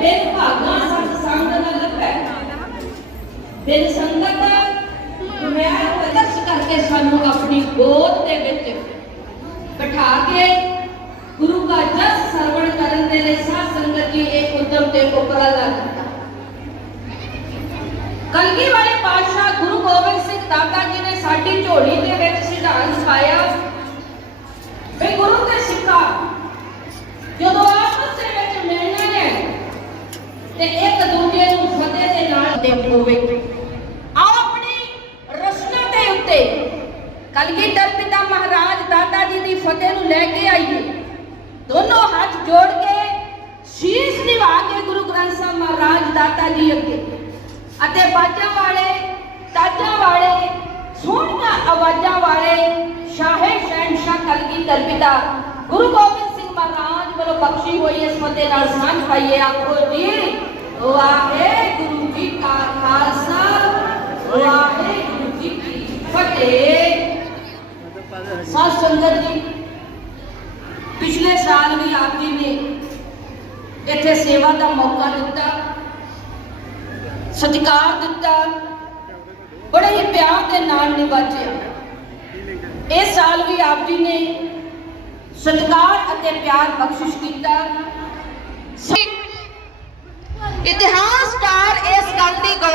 ਬਿਨ ਭਾਗਾ ਸੰਗ ਸੰਗ ਨਾ ਲੱਭੈ। ਬਿਨ ਸੰਗਤ ਮੈਂ ਪਦਰਸ ਕਰਕੇ ਸਾਨੂੰ ਆਪਣੀ ਗੋਦ ਦੇ ਵਿੱਚ ਬਿਠਾ ਕੇ ਗੁਰੂ ਦਾ ਜਸ ਸਰਵਣ ਕਰਨ ਦੇ ਲਈ ਸਾਧ ਸੰਗਤ ਜੀ ਇੱਕ ਉਦਮ ਤੇ ਉਪਰਾਲਾ ਕੀਤਾ ਕਲਗੀ ਵਾਲੇ ਪਾਤਸ਼ਾਹ ਗੁਰੂ ਗੋਬਿੰਦ ਸਿੰਘ ਦਾਤਾ ਜੀ ਨੇ ਸਾਡੀ ਝੋਲੀ ਦੇ ਵਿੱਚ ਸਿਧਾਂਤ ਪਾਇਆ। ਦੇ ਹੋਵੇ। ਆਓ ਆਪਣੀ ਰਸਨਾ ਦੇ ਉੱਤੇ। ਕਲਗੀਧਰ ਪਿਤਾ ਮਹਾਰਾਜ ਦਾਦਾ ਜੀ ਦੀ ਫਤਿਹ ਨੂੰ ਲੈ ਕੇ ਆਈਏ। ਦੋਨੋਂ ਹੱਥ ਜੋੜ ਕੇ ਸ਼ੀਸ਼ ਨਿਵਾ ਕੇ ਗੁਰੂ ਗ੍ਰੰਥ ਸਾਹਿਬ ਮਹਾਰਾਜ ਦਾਤਾ ਜੀ ਅੱਗੇ। ਅਤੇ ਬਾਜਾਂ ਵਾਲੇ, ਤਾਜਾਂ ਵਾਲੇ, ਸੋਹਣੀਆਂ ਆਵਾਜ਼ਾਂ ਵਾਲੇ ਸ਼ਾਹੇ ਸ਼ਹਿਨਸ਼ਾਹ ਕਲਗੀਧਰ ਪਿਤਾ ਗੁਰੂ ਗੋਬਿੰਦ ਸਿੰਘ ਮਹਾਰਾਜ ਵੱਲੋਂ ਬਖਸ਼ੀ ਹੋਈ ਇਸ ਫਤਿਹ ਨਾਲ ਸਾਂਝ ਪਾਈਏ। ਆਖੋ ਜੀ ਵਾਹਿਗੁਰੂ ਜੀ ਕਾ ਖਾਲਸਾ, ਵਾਹਿਗੁਰੂ ਜੀ ਕੀ ਫਤਿਹ। ਸਾਧ ਸੰਗਤ ਜੀ, ਪਿਛਲੇ ਸਾਲ ਵੀ ਆਪ ਜੀ ਨੇ ਇੱਥੇ ਸੇਵਾ ਦਾ ਮੌਕਾ ਦਿੱਤਾ, ਸਤਿਕਾਰ ਦਿੱਤਾ, ਬੜੇ ਹੀ ਪਿਆਰ ਦੇ ਨਾਲ ਨਿਵਾਜਿਆ। ਇਸ ਸਾਲ ਵੀ ਆਪ ਜੀ ਨੇ ਸਤਿਕਾਰ ਅਤੇ ਪਿਆਰ ਬਖਸ਼ਿਸ਼ ਕੀਤਾ। ਇਤਿਹਾਸਕਾਰ